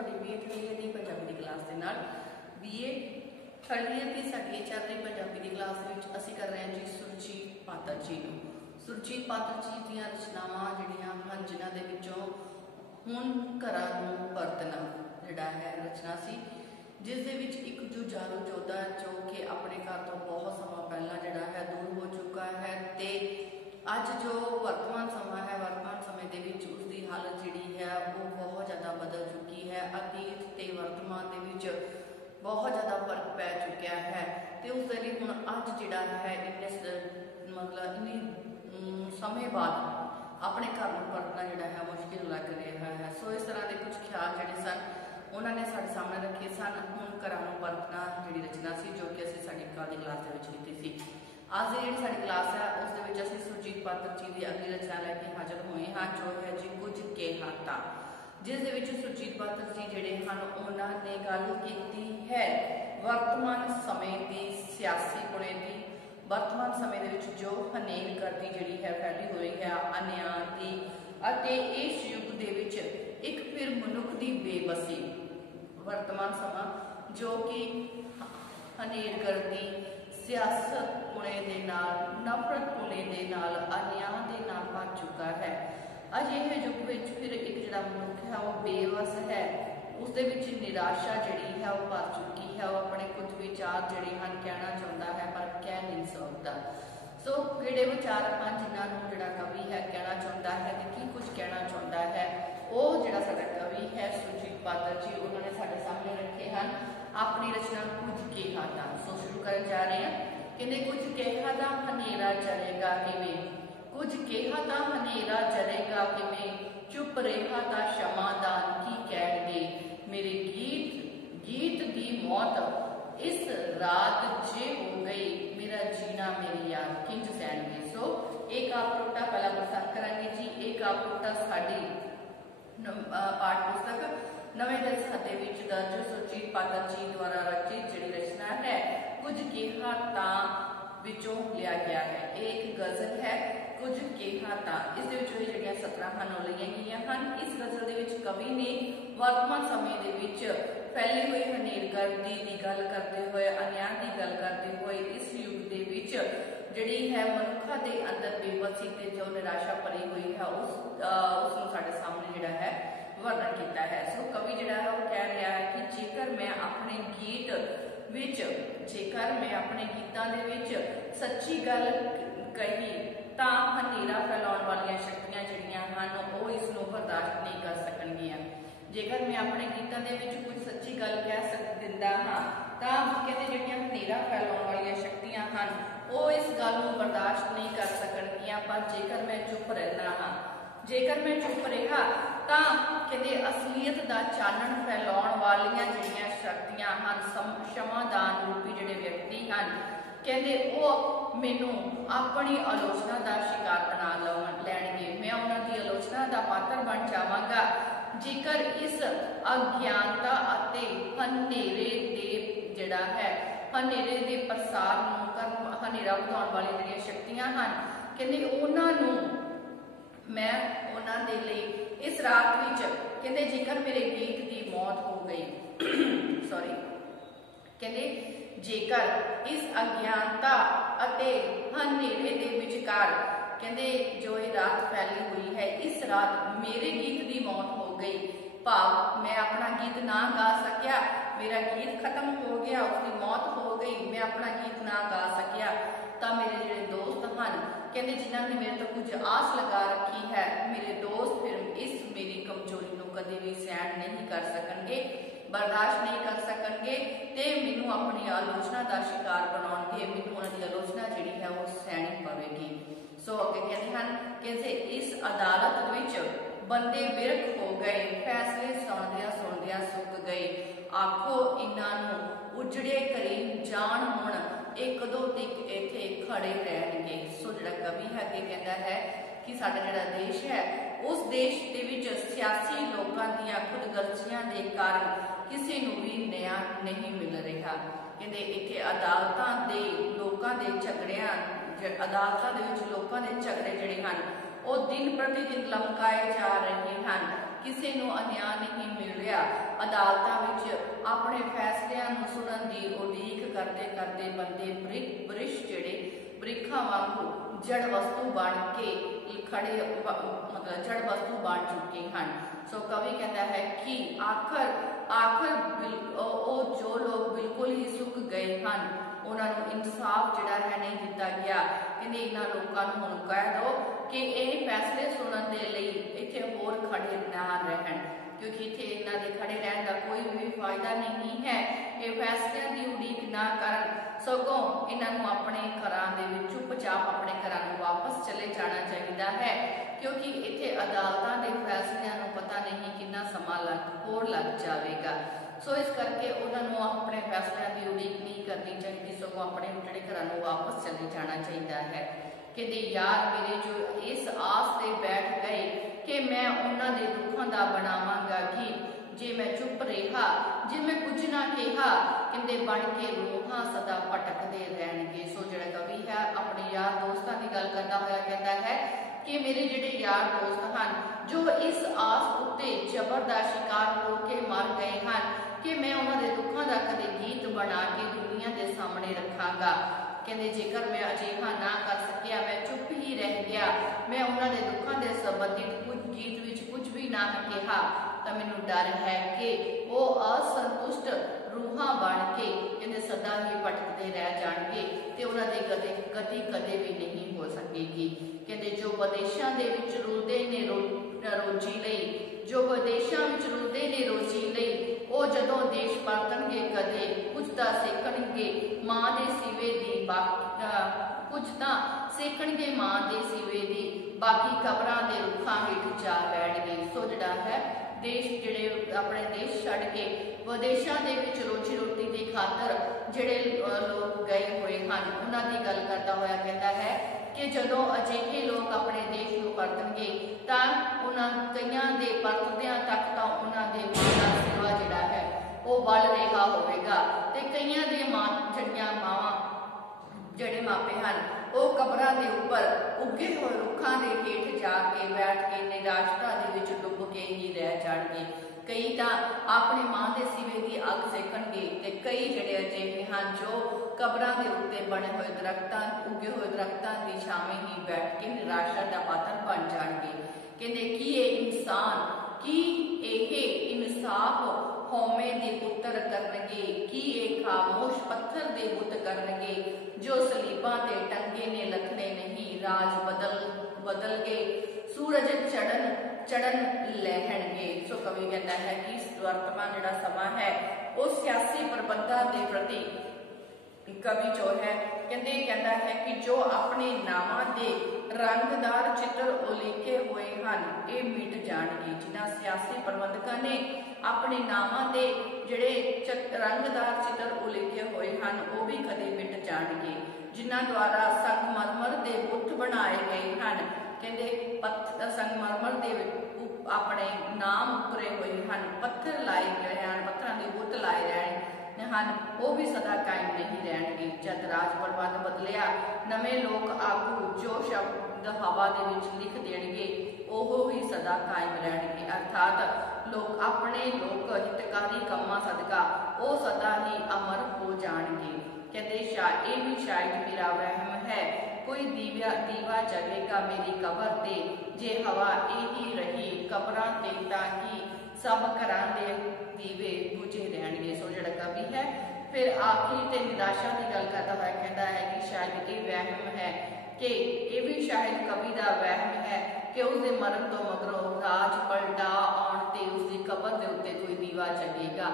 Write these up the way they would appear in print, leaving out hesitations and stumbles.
ਤੁਹਾਡੀ BA third ਦੀ ਪੰਜਾਬੀ ਦੀ class ਦੇ ਨਾਲ। BA ਥਰਡ ਦੀ ਸਾਡੀ ਚੱਲ ਰਹੀ ਪੰਜਾਬੀ ਦੀ ਕਲਾਸ ਵਿੱਚ ਅਸੀਂ ਕਰ ਰਹੇ ਹਾਂ ਜੀ ਸੁਰਜੀਤ ਪਾਤਰ ਜੀ ਨੂੰ। ਸੁਰਜੀਤ ਪਾਤਰ ਜੀ ਦੀਆਂ ਰਚਨਾਵਾਂ ਜਿਹੜੀਆਂ ਹਨ ਜਿਨ੍ਹਾਂ ਦੇ ਵਿੱਚੋਂ ਹੁਣ ਘਰਾਂ ਨੂੰ ਵਰਤਣਾ ਜਿਹੜਾ ਹੈ ਰਚਨਾ ਸੀ, ਜਿਸ ਦੇ ਵਿੱਚ ਇੱਕ ਜੁਝਾਰੂ ਯੋਧਾ ਜੋ ਕਿ ਆਪਣੇ ਘਰ ਤੋਂ ਬਹੁਤ ਸਮਾਂ ਪਹਿਲਾਂ ਜਿਹੜਾ ਹੈ ਦੂਰ ਹੋ ਚੁੱਕਾ ਹੈ ਤੇ ਅੱਜ ਜੋ ਵਰਤਮਾਨ ਸਮਾਂ ਹੈ, ਵਰਤਮਾਨ ਸਮੇਂ ਦੇ ਵਿੱਚ ਉਸਦੀ ਹਾਲਤ ਜਿਹੜੀ ਹੈ ਉਹ ਬਹੁਤ ਜ਼ਿਆਦਾ ਬਦਲ ਚੁੱਕੀ ਹੈ। ਅਤੀਤ ਤੇ ਵਰਤਮਾਨ ਦੇ ਵਿੱਚ ਬਹੁਤ ਜ਼ਿਆਦਾ ਫਰਕ ਪੈ ਚੁੱਕਿਆ ਹੈ ਤੇ ਉਸ ਦੇ ਲਈ ਹੁਣ ਅੱਜ ਜਿਹੜਾ ਹੈ ਇੰਨੇ ਸਮੇਂ ਬਾਅਦ ਆਪਣੇ ਘਰ ਨੂੰ ਵਰਤਣਾ ਜਿਹੜਾ ਹੈ ਮੁਸ਼ਕਿਲ ਲੱਗ ਰਿਹਾ ਹੈ। ਸੋ ਇਸ ਤਰ੍ਹਾਂ ਦੇ ਕੁਝ ਖਿਆਲ ਜਿਹੜੇ ਸਨ ਉਹਨਾਂ ਨੇ ਸਾਡੇ ਸਾਹਮਣੇ ਰੱਖੇ ਸਨ। ਹੁਣ ਘਰਾਂ ਨੂੰ ਵਰਤਣਾ ਜਿਹੜੀ ਰਚਨਾ ਸੀ ਜੋ ਕਿ ਅਸੀਂ ਸਾਡੀ ਕੱਲ੍ਹ ਦੀ ਕਲਾਸ ਦੇ ਵਿੱਚ ਕੀਤੀ ਸੀ। ਅੱਜ ਦੀ ਜਿਹੜੀ ਸਾਡੀ ਕਲਾਸ ਹੈ ਉਸ ਦੇ ਵਿੱਚ ਅਸੀਂ ਸੁਰਜੀਤ ਪਾਤਰ ਜੀ ਦੀ ਅਗਲੀ ਰਚਨਾ ਲੈ ਕੇ ਹਾਜ਼ਰ ਹੋਏ ਹਾਂ ਜੋ ਹੈ ਜੀ ਕੁਝ ਕਿਹਾ ਤਾਂ, ਜਿਸ ਦੇ ਵਿੱਚ ਸੁਰਜੀਤ ਪਾਤਰ ਜੀ ਜਿਹੜੇ ਹਨ ਉਹਨਾਂ ਨੇ ਗੱਲ ਕੀਤੀ ਹੈ ਵਰਤਮਾਨ ਸਮੇਂ ਦੀ ਸਿਆਸੀ ਕੁਣੇ ਦੀ, ਵਰਤਮਾਨ ਸਮੇਂ ਦੇ ਵਿੱਚ ਜੋ ਹਨੇਰਗਰਦੀ ਜਿਹੜੀ ਹੈ ਫੈਲੀ ਹੋਈ ਹੈ ਅਨਿਆਂ ਦੀ, ਅਤੇ ਇਸ ਯੁੱਗ ਦੇ ਵਿੱਚ ਇੱਕ ਫਿਰ ਮਨੁੱਖ ਦੀ ਬੇਬਸੀ। ਵਰਤਮਾਨ ਸਮਾਂ ਜੋ ਕਿ ਹਨੇਰਗਰਦੀ, ਸਿਆਸਤ ਪੁਣੇ ਦੇ ਨਾਲ, ਨਫ਼ਰਤ ਪੁਣੇ ਦੇ ਨਾਲ, ਅਨਿਆਂ ਦੇ ਨਾਲ ਭਰ ਚੁੱਕਾ ਹੈ। ਅਜਿਹੇ ਯੁੱਗ ਵਿੱਚ ਫਿਰ ਇੱਕ ਜਿਹੜਾ ਮਨੁੱਖ ਹੈ ਉਹ ਬੇਵਸ ਹੈ, ਉਸ ਦੇ ਵਿੱਚ ਨਿਰਾਸ਼ਾ ਜਿਹੜੀ ਹੈ ਉਹ ਭਰ ਚੁੱਕੀ ਹੈ। ਉਹ ਆਪਣੇ ਕੁਝ ਵਿਚਾਰ ਜਿਹੜੇ ਹਨ ਕਹਿਣਾ ਚਾਹੁੰਦਾ ਹੈ ਪਰ ਕਹਿ ਨਹੀਂ ਸਕਦਾ। ਸੋ ਕਿਹੜੇ ਵਿਚਾਰ ਹਨ ਜਿਨ੍ਹਾਂ ਨੂੰ ਜਿਹੜਾ ਕਵੀ ਹੈ ਕਹਿਣਾ ਚਾਹੁੰਦਾ ਹੈ ਤੇ ਕੀ ਕੁਝ ਕਹਿਣਾ ਚਾਹੁੰਦਾ ਹੈ, ਉਹ ਜਿਹੜਾ ਸਾਡਾ ਕਵੀ ਹੈ ਸੁਰਜੀਤ ਪਾਤਰ ਜੀ ਉਹਨਾਂ ਨੇ ਸਾਡੇ ਸਾਹਮਣੇ ਰੱਖੇ ਹਨ ਆਪਣੀ ਰਚਨਾ ਕੁਝ ਕਿਹਾ ਤਾਂ। ਸੋ ਸ਼ੁਰੂ ਕਰਨ ਜਾ ਰਹੇ ਹਾਂ। ਕਹਿੰਦੇ ਕੁਝ ਕਿਹਾ ਤਾਂ ਹਨੇਰਾ ਜਰੇਗਾ ਕਿਵੇਂ, ਕੁਝ ਕਿਹਾ ਤਾਂ ਹਨੇਰਾ ਜਰੇਗਾ ਕਿਵੇਂ, ਚੁੱਪ ਰਿਹਾ ਤਾਂ ਸ਼ਮਾਦਾਨ ਕੀ ਕਹਿਣਗੇ, ਮੇਰੇ ਗੀਤ ਦੀ ਮੌਤ ਇਸ ਰਾਤ ਜੇ ਹੋ ਗਈ, ਮੇਰਾ ਜੀਣਾ ਮੇਰੀ ਯਾਦ ਕਿੰਝ ਸਹਿਣਗੇ। ਸੋ ਇੱਕ ਆਪ ਟੋਟਾ ਪਹਿਲਾਂ ਪ੍ਰਸੰਗ ਕਰਾਂਗੇ ਜੀ। ਇੱਕ ਆਪ ਟੋਟਾ ਸਾਡੀ ਪਾਠ ਪੁਸਤਕ ਨਵੇਂ ਦਰਸ ਖਾਤੇ ਵਿੱਚ ਦਰਜ ਸੁਰਜੀਤ ਪਾਤਰ ਜੀ ਦੁਆਰਾ ਰਚਿਤ ਜਿਹੜੀ ਰਚਨਾ ਹੈ ਕੁਝ ਕਿਹਾ ਤਾਂ ਵਿੱਚੋਂ ਲਿਆ ਗਿਆ ਹੈ। ਇਹ ਇੱਕ ਗਜ਼ਲ ਹੈ ਕੁਝ ਕਿਹਾ ਤਾਂ। ਇਸ ਦੇ ਵਿੱਚੋਂ ਜਿਹੜੀਆਂ ਸਤਰਾਂ ਹਨ ਉਹ ਲਈਆਂ ਗਈਆਂ ਹਨ। ਇਸ ਗਜ਼ਲ ਦੇ ਵਿੱਚ ਕਵੀ ਨੇ ਵਰਤਮਾਨ ਸਮੇਂ ਦੇ ਵਿੱਚ ਫੈਲੀ ਹੋਈ ਹਨੇਰਗਰਦੀ ਦੀ ਗੱਲ ਕਰਦੇ ਹੋਏ, ਅਨਿਆਂ ਦੀ ਗੱਲ ਕਰਦੇ ਹੋਏ, ਇਸ ਯੁੱਗ ਦੇ ਵਿੱਚ ਜਿਹੜੀ ਹੈ ਮਨੁੱਖਾਂ ਦੇ ਅੰਦਰ ਬੇਬਸੀ ਤੇ ਜੋ ਨਿਰਾਸ਼ਾ ਭਰੀ ਹੋਈ ਹੈ ਉਸ ਨੂੰ ਸਾਡੇ ਸਾਹਮਣੇ ਜਿਹੜਾ ਹੈ ਵਰਣਨ ਕੀਤਾ ਹੈ। ਸੋ ਕਵੀ ਜਿਹੜਾ ਹੈ ਉਹ ਕਹਿ ਰਿਹਾ ਹੈ ਕਿ ਜੇਕਰ ਮੈਂ ਆਪਣੇ ਗੀਤਾਂ ਦੇ ਵਿੱਚ ਸੱਚੀ ਗੱਲ ਕਹੀ ਤਾਂ ਹਨੇਰਾ ਫੈਲਾਉਣ ਵਾਲੀਆਂ ਸ਼ਕਤੀਆਂ ਜਿਹੜੀਆਂ ਹਨ ਉਹ ਇਸ ਨੂੰ ਬਰਦਾਸ਼ਤ ਨਹੀਂ ਕਰ ਸਕਣਗੀਆਂ। ਜੇਕਰ ਮੈਂ ਆਪਣੇ ਗੀਤਾਂ ਦੇ ਵਿੱਚ ਕੁਝ ਸੱਚੀ ਗੱਲ ਕਹਿ ਦਿੰਦਾ ਹਾਂ ਤਾਂ ਕਹਿੰਦੇ ਜਿਹੜੀਆਂ ਹਨੇਰਾ ਫੈਲਾਉਣ ਵਾਲੀਆਂ ਸ਼ਕਤੀਆਂ ਹਨ ਉਹ ਇਸ ਗੱਲ ਨੂੰ ਬਰਦਾਸ਼ਤ ਨਹੀਂ ਕਰ ਸਕਣਗੀਆਂ। ਪਰ ਜੇਕਰ ਮੈਂ ਚੁੱਪ ਰਿਹਾ ਤਾਂ ਕਹਿੰਦੇ ਅਸਲੀਅਤ ਦਾ ਚਾਨਣ ਫੈਲਾਉਣ ਵਾਲੀਆਂ ਜਿਹੜੀਆਂ ਸ਼ਕਤੀਆਂ ਹਨ, ਸ਼ਮਾਦਾਨ ਰੂਪੀ ਜਿਹੜੇ ਵਿਅਕਤੀ ਹਨ, ਕਹਿੰਦੇ ਉਹ ਮੈਨੂੰ ਆਪਣੀ ਆਲੋਚਨਾ ਦਾ ਸ਼ਿਕਾਰ ਬਣਾ ਲੈਣਗੇ। ਮੈਂ ਉਹਨਾਂ ਦੀ ਆਲੋਚਨਾ ਦਾ ਪਾਤਰ ਬਣ ਜਾਵਾਂਗਾ ਜੇਕਰ ਇਸ ਅਗਿਆਨਤਾ ਅਤੇ ਹਨੇਰੇ ਦੇ ਜਿਹੜਾ ਹੈ ਹਨੇਰੇ ਦੇ ਪ੍ਰਸਾਰ ਨੂੰ ਹਨੇਰਾ ਵਧਾਉਣ ਵਾਲੀਆਂ ਜਿਹੜੀਆਂ ਸ਼ਕਤੀਆਂ ਹਨ ਕਹਿੰਦੇ ਉਹਨਾਂ ਨੂੰ ਮੈਂ ਉਹਨਾਂ ਦੇ ਲਈ ਇਸ ਰਾਤ ਵਿੱਚ ਕਹਿੰਦੇ ਜੇਕਰ ਮੇਰੇ ਗੀਤ ਦੀ ਮੌਤ ਹੋ ਗਈ ਕਹਿੰਦੇ ਜੇਕਰ ਇਸ ਅਗਿਆਨਤਾ ਅਤੇ ਹਨੇਰੇ ਦੇ ਵਿਚਕਾਰ ਕਹਿੰਦੇ ਜੋ ਇਹ ਰਾਤ ਫੈਲੀ ਹੋਈ ਹੈ, ਇਸ ਰਾਤ ਮੇਰੇ ਗੀਤ ਦੀ ਮੌਤ ਹੋ ਗਈ, ਭਾਵ ਮੈਂ ਆਪਣਾ ਗੀਤ ਨਾ ਗਾ ਸਕਿਆ, ਮੇਰਾ ਗੀਤ ਖਤਮ ਹੋ ਗਿਆ, ਉਸਦੀ ਮੌਤ ਹੋ ਗਈ, ਮੈਂ ਆਪਣਾ ਗੀਤ ਨਾ ਗਾ ਸਕਿਆ, ਤਾਂ ਮੇਰੇ ਜਿਹੜੇ ਦੋਸਤ ਹਨ ਕਹਿੰਦੇ ਜਿਨ੍ਹਾਂ ਨੇ ਮੇਰੇ ਤੋਂ ਕੁਝ ਆਸ ਲਗਾ ਰੱਖੀ ਹੈ, ਮੇਰੇ ਦੋਸਤ ਫਿਰ ਇਸ ਮੇਰੀ ਕਮਜ਼ੋਰੀ ਨੂੰ ਕਦੇ ਵੀ ਸਹਿਣ ਨਹੀਂ ਕਰ ਸਕਣਗੇ, ਬਰਦਾਸ਼ਤ ਨਹੀਂ ਕਰ ਸਕਣਗੇ ਤੇ ਮੈਨੂੰ ਆਪਣੀ ਆਲੋਚਨਾ ਦਾ ਸ਼ਿਕਾਰ ਬਣਾਉਣਗੇ। ਮੈਨੂੰ ਉਹਨਾਂ ਦੀ ਆਲੋਚਨਾ ਜਿਹੜੀ ਹੈ ਉਹ ਸਹਿਣੀ ਪਵੇਗੀ। ਸੋ ਅੱਗੇ ਕਹਿੰਦੇ ਹਨ ਕਿ ਇਸ ਅਦਾਲਤ ਵਿੱਚ ਬੰਦੇ ਬਿਰਖ ਹੋ ਗਏ, ਫੈਸਲੇ ਸੁਣਦਿਆਂ ਸੁੱਕ ਗਏ, ਆਖੋ ਇਹਨਾਂ ਨੂੰ ਉਜੜੇ ਕਰੀਮ ਜਾਣ ਹੁਣ ਇਹ ਕਦੋਂ ਤੱਕ ਇੱਥੇ ਖੜੇ ਰਹਿਣਗੇ। ਸੋ ਜਿਹੜਾ ਕਵੀ ਹੈ ਅੱਗੇ ਕਹਿੰਦਾ ਹੈ ਕਿ ਸਾਡਾ ਜਿਹੜਾ ਦੇਸ਼ ਹੈ ਉਸ ਦੇਸ਼ ਦੇ ਵਿੱਚ ਸਿਆਸੀ ਲੋਕਾਂ ਦੀਆਂ ਖੁਦਗਰਜ਼ੀਆਂ ਦੇ ਕਾਰਨ ਕਿਸੇ ਨੂੰ ਵੀ ਨਿਆਂ ਨਹੀਂ ਮਿਲ ਰਿਹਾ। ਕਹਿੰਦੇ ਇੱਥੇ ਅਦਾਲਤਾਂ ਦੇ ਲੋਕਾਂ ਦੇ ਝਗੜਿਆਂ, ਅਦਾਲਤਾਂ ਦੇ ਵਿੱਚ ਲੋਕਾਂ ਦੇ ਝਗੜੇ ਜਿਹੜੇ ਹਨ ਉਹ ਦਿਨ ਪ੍ਰਤੀ ਦਿਨ ਲਮਕਾਏ ਜਾ ਰਹੇ ਹਨ। ਕਿਸੇ ਨੂੰ ਅਨਿਆਂ ਨਹੀਂ ਮਿਲ ਰਿਹਾ। ਅਦਾਲਤਾਂ ਵਿੱਚ ਆਪਣੇ ਫੈਸਲਿਆਂ ਨੂੰ ਸੁਣਨ ਦੀ ਉਡੀਕ ਕਰਦੇ ਕਰਦੇ ਬੰਦੇ ਬ੍ਰਿਸ਼ ਜਿਹੜੇ ਬ੍ਰਿਖਾਂ ਵਾਂਗੂ ਜੜ ਵਸਤੂ ਬਣ ਕੇ ਖੜੇ मतलब जड़ वस्तु बन चुके हैं। सो कवि कहता है कि आखिर जो लोग बिल्कुल ही सुक गए हैं उन्होंने इंसाफ जिहड़ा है नहीं दिता गया। कहते इन्हां लोकां नूं हुण कह दो कि ये फैसले सुनने के लिए इत्थे होर खड़े ना रहन, क्योंकि इत्थे इन्हां दे खड़े रहने का कोई भी फायदा नहीं है। ये फैसले की उड़ीक ना करन, सगों इन्हां नूं अपने घरां दे विच चुपचाप अपने घरां नूं वापस चले जाना चाहिए है, क्योंकि इत्थे अदालतां दे फैसलियां नूं पता नहीं कितना समा होर लग जाएगा। सो इस करके उन्होंने अपने फैसलों की उड़ीक नहीं करनी चाहिए, सगों अपने जिहड़े घरां नूं वापस चले जाना चाहिए है। कहते यार मेरे जो इस आस से बैठ गए कि मैं उन्हां दे दुखों का बनावांगा गीत, जे मैं चुप रहा जे मैं कुछ ना कहा, कहते बन के रूहां सदा भटकते रहणगे। सो जिहड़ा कवि है अपने यार दोस्तों की गल करता हुआ कहता है कि मेरे जिहड़े यार दोस्त हैं जो इस आस उत्ते जबर दा शिकार हो के मर गए हैं कि मैं उन्हां दे दुखों का कदे गीत बना के दुनिया के सामने रखांगा। कहते जेकर मैं अजिहा ना कर सकिया, मैं चुप ही रह गया, मैं उन्हां दे दुखों के संबंधित कुछ गीत विच कुछ भी ना कहा, तो मैनू डर है कि वो असंतुष्ट रूहां बन के कहते सदा ही भटकते रह जाएंगे ते उन्हां दी गति कदे भी नहीं हो सकेगी। कहते जो विदेशों के विच रुलदे ने रोजी लई, जो विदेशों विच रुलदे ने रोजी लई, वो जदों देश परतणगे कदे कुछ तां सेकणगे मां दे सीवे दी कुछ तां सेकणगे मां दे सीवे दी, बाकी कबरां दे रुखां हेठ जा बैठगे। सो जिहड़ा है देश जिहड़े अपने देश छड्ड के विदेशों के विच रोजी रोटी की खातर जिहड़े लोग गए हुए हैं उन्हां दी गल करता होया कहता है कि जदों अजिहे लोग अपने देश को परतणगे तां उन्हां कईयां दे परतदियां तक तां उन्हां दे मां दा सेवा जिहड़ा है वो बल रहा होवेगा, ते कईयां दे मां जिहड़ियां मावां जिहड़े मापे हैं वो कबरां दे उपर उगे हुए रुखां दे हेठ जाके बैठ के निराशता दे विच डुब के ही रह जाणगे। कई तां अपनी मां दे सीवे की अग सेकणगे ते कई जिहड़े अजिहे हैं जो कबरां दे उत्ते बने हुए दरख्तां उगे हुए दरख्तां की छावें ही बैठ के निराशा का पात्र बन जाणगे। कहते कि ये इंसान की ये इंसाफ होमे दे पुत्र करनगे, कि ये खामोश पत्थर दे बुत करनगे, जो सलीबां ते टंगे ने लखने नहीं, राज बदल गए सूरज चढ़न लहणगे। सो कवि कहता है कि वर्तमान जिहड़ा समा है वो सियासी प्रबंधां के प्रति कवि जो है कहता है कि जो अपने नामां दे रंगदार चित्र उलीके हुए हैं ये मिट जाणगे। जिन्हां सियासी प्रबंधकों ने अपने नामां दे जिहड़े रंगदार चित्र उलीके हुए हैं वो भी कदे मिट जाणगे। जिन्हां द्वारा संगमरमर के बुत बनाए गए हैं, कहते संगमरमर के अपने नाम उतरे हुए हैं, पत्थर लाए गए हैं, पत्थरों के बुत लाए रहे हैं वो भी सदा कायम नहीं रहणगे। जद राज प्रबंध बदलिया नवे लोग आगू जो शब्द हवा दे विच लिख देणगे ओहो ही सदा कायम रहणगे। अर्थात लोग अपने लोक हितकारी कम्मां सदका वो सदा ही अमर हो जाणगे। कहते ये भी शायद मेरा वहम है, कोई दीवा जगेगा मेरी कबर ते, जे हवा यही रही कबरां ते ताकि सब घरां दे दीवे बुझे रहणगे। सो जिहड़ा कवि है फिर आखिर ते निराशा की गल करता हुआ कहता है कि शायद ये वहम है कि ये भी शायद कवि का वहम है कि उसके मरण तो मगरों राज पलटा आउण ते उसकी कबर के उत्ते कोई दीवा जगेगा।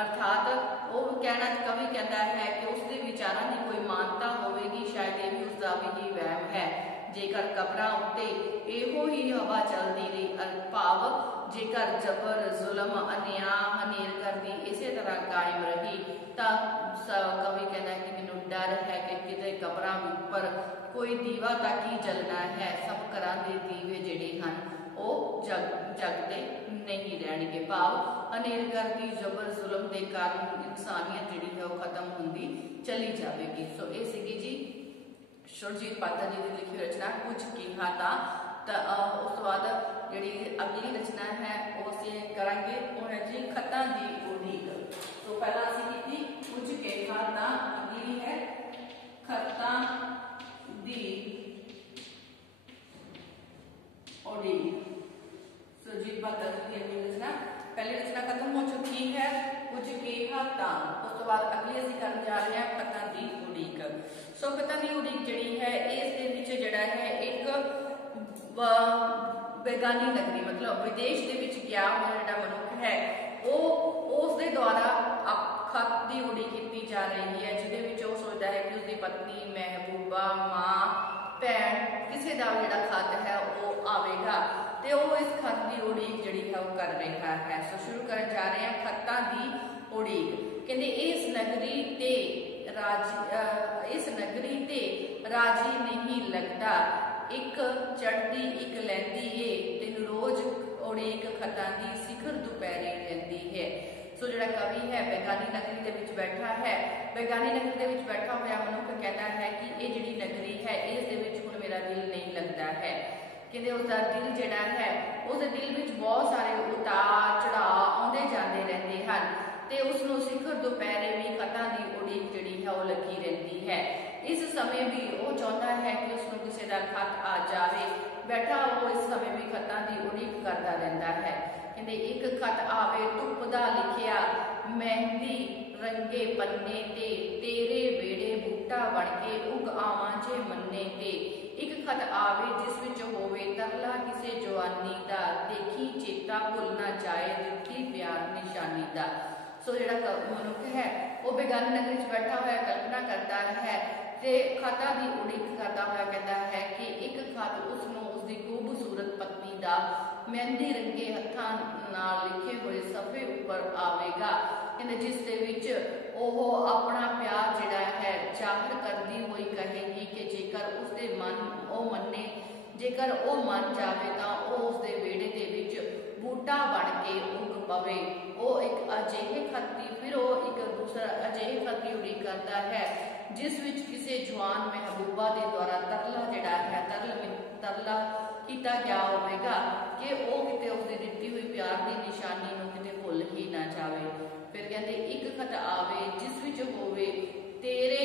अर्थात वो कहना कवि कहता है कि उसके विचारों की कोई मानता होगी, शायद ये भी उसका भी वहम है। जेकर कबरां उत्ते इहो ही हवा चलती रही, भाव जेकर जबर जुल्म अन्याय हनेर करदी इसे तरह कायम रही तो कवि कहना कि मैनू डर है कि किते कबरां उपर कोई दीवा तक ही जलना है, सब घरां दे दीवे जिहड़े हैं वो जगते नहीं रहणगे। भाव हनेरगर्दी जबर जुल्म के कारण इंसानियत जिहड़ी है वो खत्म होंदी चली जाएगी। सो ये सीगी जी सुरजीत पातर जी की लिखी रचना कुछ कहा था उस तो बाद जी अगली रचना है वो असीं करांगे वो है जी खतां दी उड़ीक। तो पहला असीं की कुछ कहा तां अगली है खतां दी उड़ीक। सो जी बात अगली रचना पहली रचना खत्म हो चुकी है कुछ कहा तां, उस तो बाद अगली असीं करन जा रहे हैं खतां दी उड़ीक। सो खतां दी उड़ीक जिहड़ी है इस दे विच जिहड़ा है एक बेगानी नगरी मतलब विदेश के विच गया हुआ जिहड़ा मनुख है वो उसके द्वारा खत की उड़ीक की जा रही है जिहदे विच वो सोचता है कि उसकी पत्नी महबूबा मां भैन किसी का जिहड़ा खत है वो आवेगा ते वो इस खत की उड़ीक जिहड़ी है वो कर रहा है। सो शुरू करन जा रहे हैं खतां दी उड़ीक। कहंदे इस नगरी ते राजी नहीं लगता एक चढ़ती एक लैंदी है तेन रोज उड़ीक खतां दी सिखर दुपहरे लैंदी है। सो जिहड़ा कवि है बेगानी नगरी दे विच बैठा है, बेगानी नगरी दे विच बैठा हुआ मनुख कहता है कि ये जिहड़ी नगरी है इस दे विच हुण मेरा दिल नहीं लगता है। कहते उसका दिल जिहड़ा है उस दिल विच बहुत सारे उतार चढ़ाव आउंदे जांदे रहंदे हन ते उसनूं सिखर दुपहरे भी खतां दी उड़ीक जिहड़ी है वो लगी रहंदी है। इस समय भी वो चाहता है कि उसनूं किसी का खत आ जाए, बैठा वो इस समय भी खतां दी उड़ीक करता रहता है। कहते एक खत आवे धुप दा लिखिया मेहंदी रंगे पन्ने ते तेरे वेड़े बूटा बन के उग आवां जे मन्ने ते। एक खत आवे जिस विच होवे तरला किसे जवानी दा देखी चेता भुल ना जाए दित्ती प्यार निशानी दा। सो जिहड़ा मनुख है वो बेगानी नगरी च बैठा हुआ कल्पना करता है ते खतां दी उड़ीक करता हुआ कहता है कि एक खत उसनूं उसकी खूबसूरत पत्नी दा मेहंदी रंगे हत्थां नाल लिखे हुए सफ़े उपर आवेगा। कहते जिस दे विच ओह अपना प्यार जिहड़ा है जाहिर करती हुई कहेगी कि जेकर उसके मन ओ मन्ने जेकर वो मन जावे तां ओह उसके वेड़े दे विच बूटा बन के उग पवे। वो एक अजिहे खत की फिर वो एक दूसरा अजिहे खत की उड़ीक करता है जिस विच किसी जवान महबूबा के द्वारा तरला जिहड़ा है तरला किया गया होगा कि वो किते उसकी दिती हुई प्यार की निशानी नूं किते भुल ही ना जावे। फिर कहते एक खत आवे जिस विच होवे तेरे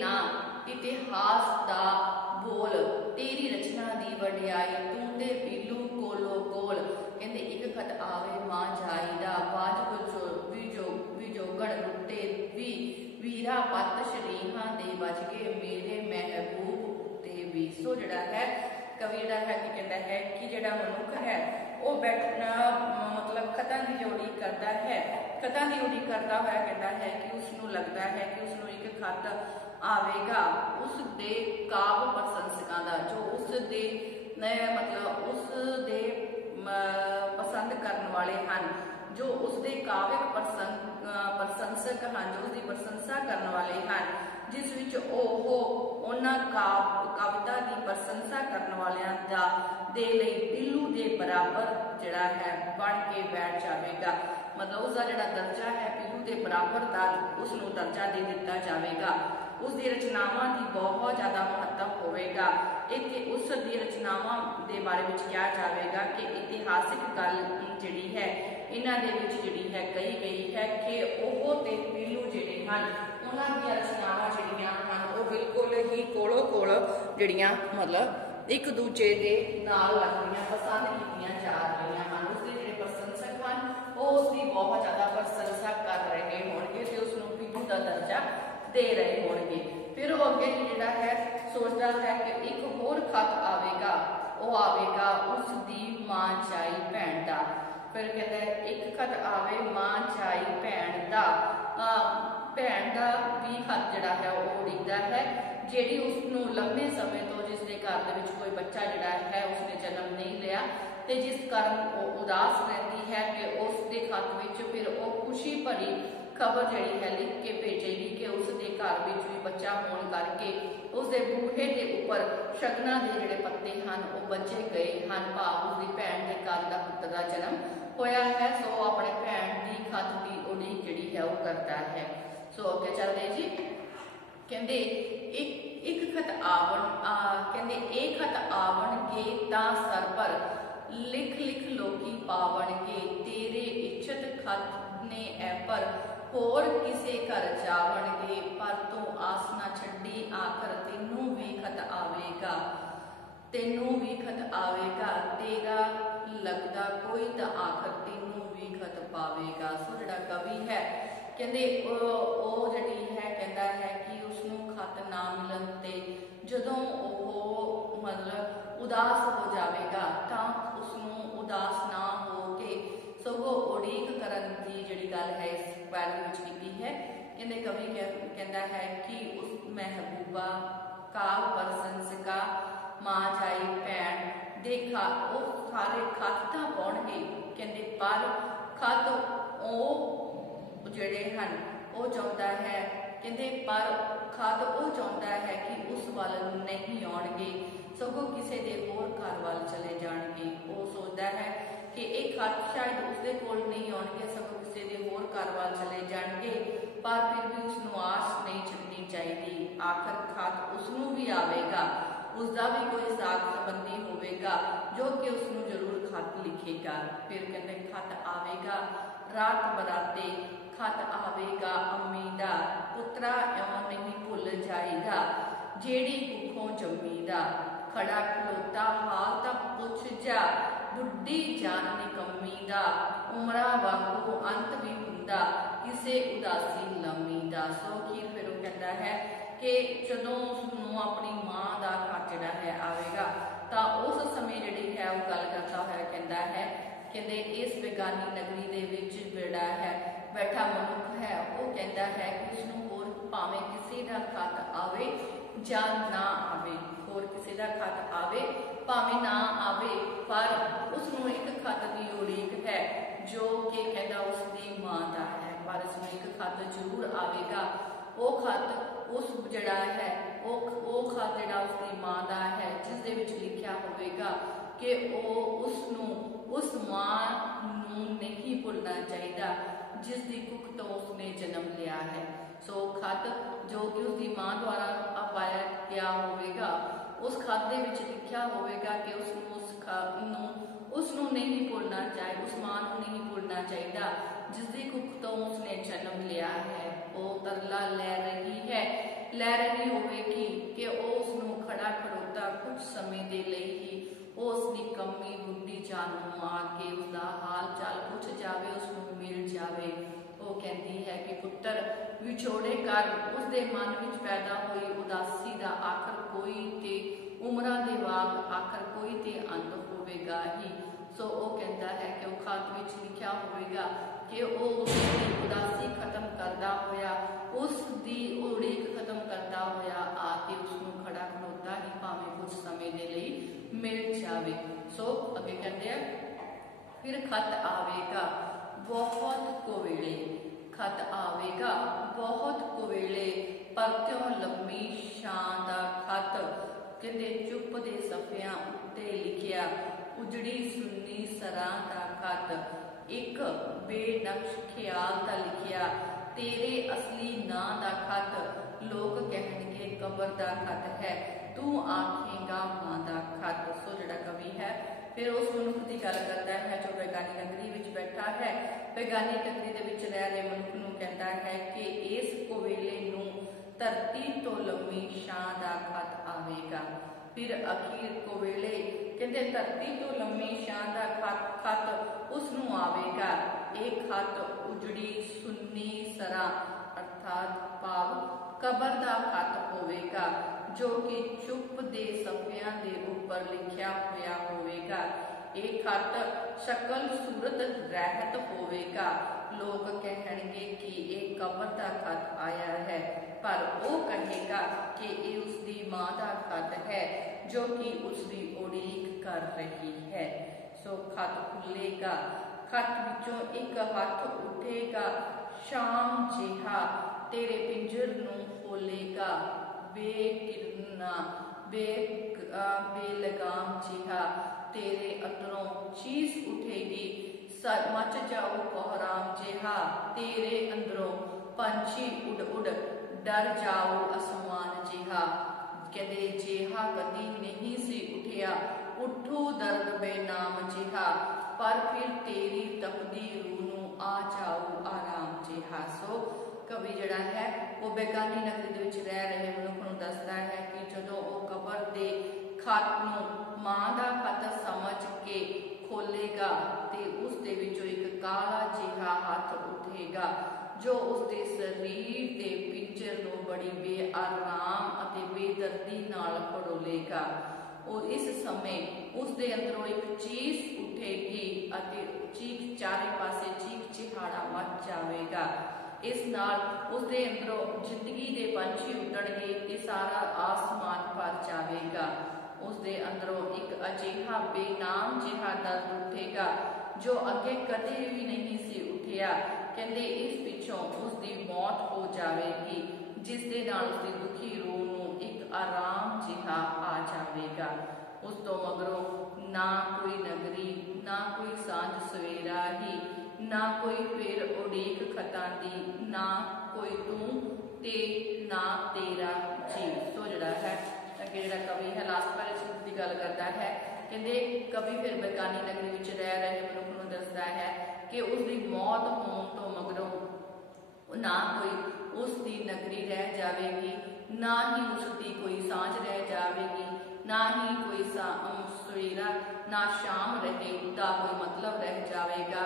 नाम इतिहास दा बोल तेरी रचना दी वडियाई तू ते पीलू कोलो कोल। कहते एक खत आवे मां जाई दा बाज विजोगण लुटे भी वीरा पत शरीहां दे बज गए मेरे महबूब ते भी। सो जिहड़ा है कवि जिहड़ा है कि कहता है कि जिहड़ा मनुख है वो बैठना मतलब खतां की उड़ीक करता है, खतां की उड़ीक करता हुआ कहता है कि उसनूं लगता है कि उसनूं एक खत आवेगा उस दे काव्य प्रशंसकां दा जो उस दे मतलब उस दे पसंद करने वाले हैं जो उसके काव्यक प्रशंसक हैं जो उसकी प्रशंसा करने वाले हैं जिस विच उन्हां कविता की प्रशंसा करने वालियां दा दे लई बिल्लू के बराबर जिहड़ा है बन के बैठ जाएगा। मतलब उसका जिहड़ा दर्जा है बिल्लू के बराबर का उसनूं दर्जा दे दिता जाएगा। उसकी रचनावां की बहुत ज़्यादा महत्व होगा। इत्थे उसकी रचनावां के बारे में कहा जाएगा कि इतिहासिक गल जिहड़ी है इन्हां दे विच जिहड़ी है कही गई है कि ओह ते पीलू जिहड़े हन उन्हां दी रचनावां जिहड़ियां हन वो बिल्कुल ही कोलो कोल जिहड़ियां मतलब एक दूजे दे नाल लगदियां पसंद कीतियां जा रही हैं। उसके जिहड़े प्रशंसक हन वो उसकी बहुत ज़्यादा प्रशंसा कर रहे होणगे ते उसनूं पीलू दा दर्जा दे रहे होणगे। फिर वो अगे जिहड़ा है सोचता है कि एक होर खत आवेगा वो आवेगा उसकी मां चाई भैन दा। फिर कहता है एक खत आवे मां चाई भैन दा भी खत जिहड़ा है वो उड़ीकदा है जिहड़ी उसनूं लंबे समय तो जिसके घर दे विच कोई बच्चा जिहड़ा है उसने जन्म नहीं लिया ते जिस कारण वो उदास रहती है कि उसके खत विच फिर वो खुशी भरी खबर जिहड़ी है लिख के भेजेगी कि उसके घर विच भी बच्चा होने करके उसके बूहे के उपर शगना के जिहड़े पत्ते हैं वो बचे गए हैं भाव उसकी भैन के घर का पुत्र का जन्म होया है। सो अपने भैन की खत की उड़ीक जिहड़ी है वो करता है। सो अगे चलते जी कहते एक खत आवन कहते एक खत आव ਤਾਂ सर पर लिख लिख लोकी पावणगे तेरे इच्छत खत ने ऐ पर होर किसे घर जावणगे पर तू आस ना छड्डी आखर तेनू भी खत आवेगा तेनू भी खत आवेगा तेरा लगदा कोई तो आखर तेनू भी खत पावेगा। सो जिहड़ा कवि है कहते जी है कहता है कि उसनू खत ना मिलन ते जदों मतलब उदास हो जाएगा तो उसनू उदास ना हो के सगों उड़ीक करन की जिहड़ी गल है इस पैराग्राफ विच कीती है। कहते कवि कहता है कि उस महबूबा काव परसंस का मां जाई भैन देखा वो सारे खत तां पाउणगे कहते पर खत वो ਜਿਹੜੇ ਹਨ ਉਹ ਚਾਹੁੰਦਾ ਹੈ ਕਹਿੰਦੇ ਪਰ ਖਤ ਉਹ ਚਾਹੁੰਦਾ ਹੈ ਕਿ ਉਸ ਵੱਲ ਨਹੀਂ ਆਉਣਗੇ ਸਗੋਂ ਕਿਸੇ ਦੇ ਹੋਰ ਘਰ ਵੱਲ ਚਲੇ ਜਾਣਗੇ। ਉਹ ਸੋਚਦਾ ਹੈ ਕਿ ਇਹ ਖਤ ਸ਼ਾਇਦ ਉਸਦੇ ਕੋਲ ਨਹੀਂ ਆਉਣਗੇ ਸਗੋਂ ਕਿਸੇ ਦੇ ਹੋਰ ਘਰ ਵੱਲ ਚਲੇ ਜਾਣਗੇ ਪਰ ਫਿਰ ਵੀ ਉਸ ਨੂੰ ਆਸ ਨਹੀਂ ਛੱਡਣੀ ਚਾਹੀਦੀ। ਆਖਰ ਖਤ ਉਸ ਨੂੰ ਵੀ ਆਵੇਗਾ उसका भी कोई साथ संबंधी होगा जो कि उसनू जरूर खत लिखेगा। फिर कहते खत आवेगा रात बराते खत आवेगा अम्मी दा पुत्रा इउं नहीं भुल जाएगा जेड़ी कुखों जम्मी दा खड़ा खलोता हाल तां पुछ जा बुढ़ी जान निकम्मी दा उमरा वांगू अंत भी हुंदा किसे उदासी लम्मी दा। सो अखीर फिर वो कहता है कि जदों उसनू अपनी मां का खत जिहड़ा है आवेगा तो उस समय जिहड़ी है वो गल करता होया कहता है कहते इस बेगानी नगरी दे विच जिहड़ा है बैठा मनुख है वो कहता है कि उसनू होर भावें किसी का खत आवे जां ना आवे होर किसी का खत आवे भावें ना आवे पर उसनू एक खत की उड़ीक है जो कि कहता उसकी मां का है पर उसनू एक खत जरूर आवेगा। वो खत उस जड़ा है वो खत जड़ा उसकी मां का है जिस दे विच लिखिया होवेगा कि उसनू उस मां नू नहीं भुलना चाहिए जिसकी कुख तो उसने जन्म लिया है। सो खत जो कि उसकी मां द्वारा पाया गया होवेगा उस खत दे विच लिखिया होवेगा कि उसनू नहीं भुलना चाहिए उस मां नू नहीं भुलना चाहिए जिसकी कुख तो उसने जन्म लिया है। वो तरला लै रही होवेगी कि उसनू खड़ा खड़ोता कुछ समय दे लई ही उसकी कमी बुढ़ी जान मार के उसका हाल चाल पूछ जावे उसनू मिल जावे। वो कहती है कि पुत्र विछोड़े कर उसके मन विच पैदा हुई उदासी का आखिर कोई ते उमरा दे वाग आखिर कोई ते अंत होवेगा ही। सो वो कहता है कि वो खत विच लिखिया होवेगा कि वो उसकी उदासी खत्म करता होया उसकी उड़ीक खत्म करता होया आके उसनू खड़ा खड़ोता ही भावें कुछ समय दे लई मिल जावे। सो अगे कहते हैं फिर खत आवेगा बहुत कोवेले खत आवेगा बहुत कोवेले परत्यों लंबी शां दा खत कहते चुप दे सफियां उत्ते लिखिया उजड़ी सुन्नी सरां दा खत एक बेनक्श ख्याल दा लिखिया तेरे असली नां दा खत लोग कहणगे कबर दा खत है तू आखेगा मां दा खत। सो जिहड़ा कवि है फिर उस मनुख की गल करता है जो बेगानी नगरी विच बैठा है बेगानी नगरी दे विच रह रहे मनुख नूं कहता है कि इस कोवेले नूं धरती तो लंबी शां दा खत आवेगा। फिर अखीर कोवेले कहते धरती तो लंबी शां दा खत उसनू आवेगा। एक खत उजड़ी सुन्नी सरा अर्थात भाव कबर दा खत होवेगा जो कि चुप दे सफियां दे ऊपर लिखिया होया होवेगा। एक खत शक्ल सूरत रहत होवेगा लोग कहणगे कि एक कबर दा खत आया है पर वो कहेगा कि ये उसकी मां दा खत है जो कि उसकी उड़ीक कर रही है। सो खत खुलेगा खत विचों एक हाथ उठेगा शाम जिहा तेरे पिंजर नूं खोलेगा बेकिरना बेलगाम जिहा तेरे अंदरों चीज उठेगी मच जाओ कोहराम जिहा तेरे अंदरों पंछी उड़ उड़ डर जाओ आसमान जिहा कहते जिहा कदी नहीं सी उठिया उठू दर्द बेनाम जिहा, पर फिर तेरी तपदी रूह नूं आ जाऊ आराम जिहा। सो कवि जिहड़ा है वो बेगानी नगरी दे विच रह रहे मनुख नूं दसदा है कि जदों वो कबर दे खत नूं मां दा खत समझ के खोलेगा ते उस दे विचों एक काला जिहा हथ उठेगा जो उसके शरीर के पिंजर नूं बड़ी बेआराम अते बेदर्दी नाल फड़ोलेगा। और इस समय उसके अंदरों एक चीख उठेगी अते चीख चारे पासे चीख चिहाड़ा मच जाएगा। इस नाल उसके अंदरों जिंदगी के पंछी उड़नगे ते सारा आसमान भर जाएगा। उसके अंदरों एक अजिहा बेनाम जिहा दर्द उठेगा जो अगे कदे भी नहीं सी उठिया। कहते इस पिछों उसकी मौत हो जाएगी जिस दे नाल उसकी दुखी रूह नूं एक आराम जिहा आ जाएगा। उस तो मगरों ना कोई नगरी ना कोई सांझ सवेरा ही, ना कोई फिर उड़ीक खतां दी, ना कोई तू ते ना तेरा जी। सो जिहड़ा है अगे जिहड़ा कवि है लास्ट पैरे की गल करता है। कहते कवि फिर बेगानी नगरी विच रह रहे मनुख नूं दसदा है कि उसकी मौत होने तो मगरों ना कोई उसकी नगरी रह जाएगी, ना ही उसकी कोई सांझ रह जाएगी, ना ही कोई सवेरा ना शाम रहे दा कोई मतलब रह जाएगा,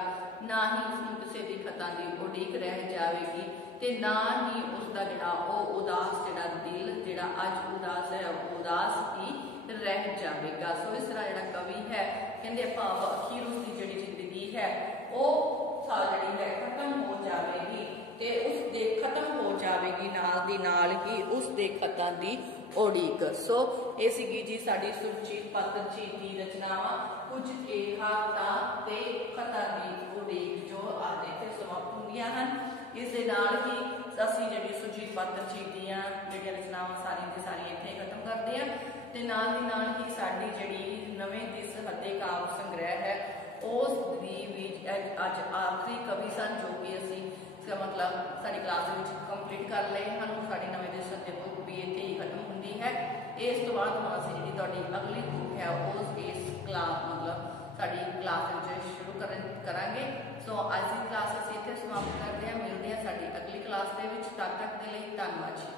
ना ही उसनूं किसी भी खतां दी उड़ीक रह जाएगी ते ना ही उसका जिहड़ा उदास जिहड़ा दिल जिहड़ा अज उदास है उदास ही रह जाएगा। सो इस तरह जिहड़ा कवि है कहते भाव अखीर उसकी जिहड़ी जिंदगी है वो जिहड़ी है खत्म हो जाएगी ते उसके खत्म हो जाएगी नाल दी नाल ही उसके खतां दी उड़ीक। सो ये सीगी जी साडी सुरजीत पात्र जी की रचनावां कुछ केहा तां ते खतां दी उड़ीक जो आदे ते समाप्त होंदियां हन। इस दे नाल ही असीं जिहड़ी सुरजीत पात्र जी दीआं जिहड़ियां रचनावां सारियां दी सारियां इत्थे खत्म करदे हां ते नाल दी नाल ही साडी जिहड़ी नवें दिस हत्ते काव्य संग्रह है उस दी भी अज आखिरी कवि सन जो कि असीं मतलब साडी क्लास विच कंप्लीट कर लए हन। साडी नवें दिस हत्ते बुक भी इत्थे ही खत्म हुंदी है। इस तो बाद हुण असीं जिहड़ी तुहाडी अगली बुक है उस इस क्लास मतलब साडी क्लास विच शुरू करांगे। सो अज दी क्लास असीं इत्थे समाप्त करदे हां। मिलदे हां साडी अगली क्लास दे विच। तद तक दे लई धन्नवाद जी।